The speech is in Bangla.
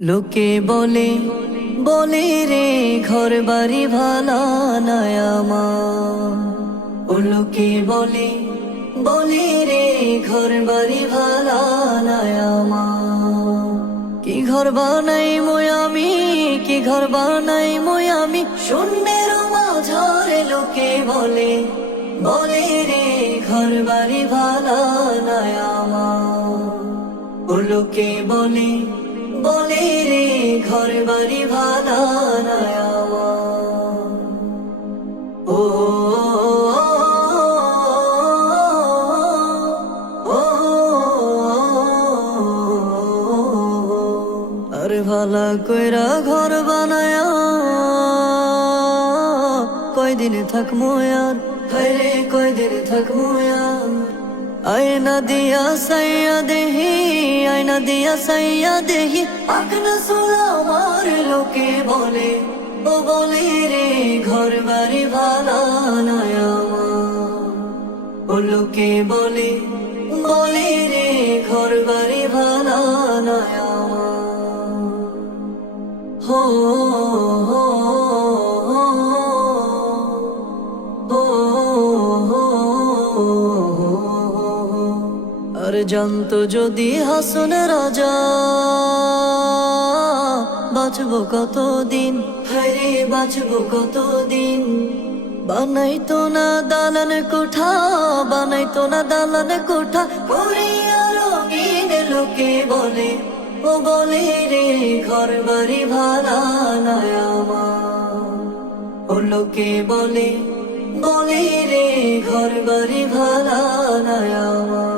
লোকে বলে বলে রে ঘর বাড়ি ভালা নয় আমার। ও লোকে বলে বলে রে ঘর বাড়ি ভালা নয় আমার। কি ঘর বানাই মই আমি, কি ঘর বানাই মই আমি, শূন্যের মাঝারে লোকে বলে বলে রে ঘর বাড়ি ভালা নয় আমার। ও লোকে বলে বলে রে ঘর বাড়ি ভালা নয় আমার। ও আর ভালা কইরা ঘর বানায়া কয়দিন থাকমু আর, হায়রে কয়দিন থাকমু আর। আয়না দিয়া সাইয়া দেহি, আয়না দিয়া সাইয়া দেহি, আকনা সোলা আমার। লোকে বলে ও বলে রে ঘর বাড়ি ভালা নয় আমার। ও লোকে বলে বলে রে ঘর বাড়ি ভালা নয় আমার। হো হো আর জানতো যদি হাসন রাজা বাঁচবো কতদিন, হায়রে বাঁচবো কতদিন। বানাইতো না দালান কোঠা, বানাইতো না দালান কোঠা, করিয়া রঙিন। লোকে বলে ও বলে রে ঘর বাড়ি ভালা নয় আমার। ও লোকে বলে বলে রে ঘর বাড়ি ভালা নয় আমার।